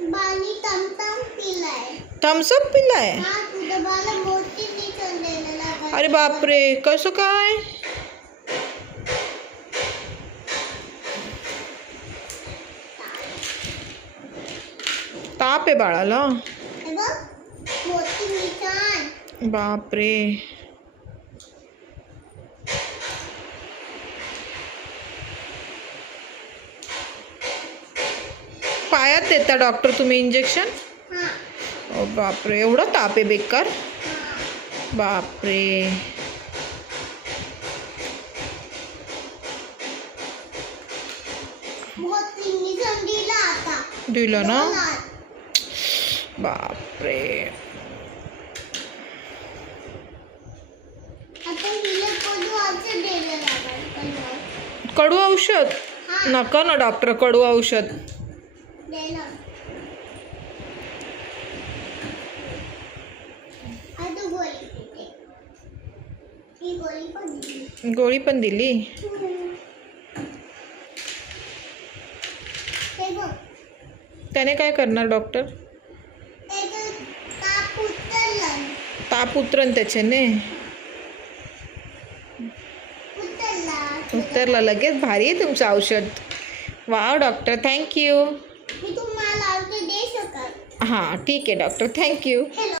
बानी टमटम पिलाय. थम्सअप पिलाय. हा तुझं बाला मोठी निघालेला. अरे बापरे, कसं काय? ताप आहे बाळाला. हे बघ मोठी मिठाण. बापरे. पायात देता डॉक्टर तुम्ही इंजेक्शन? हा ओ बापरे, एवढा ताप आहे बेकार. हा बापरे. मोठी निघून दिला आता. दिलं ना. दोनात. बापरे. आता हिला कोणी औषध द्यायला लागेल. कडू औषध हा नका ना डॉक्टर, कडू औषध. द्यायला. आता गोळी देते. ही गोळी पण दिली. गोळी पण दिली. हे बघ त्याने काय करणार डॉक्टर? त्याचं ताप उतरला. ताप उतरन त्याच्याने. उतरला लगेच. भारी आहे तुमचं औषध. Wow doctor, thank you. मी तुम्हाला औषध देऊ शकत. हां ठीक आहे डॉक्टर, थँक्यू. हॅलो.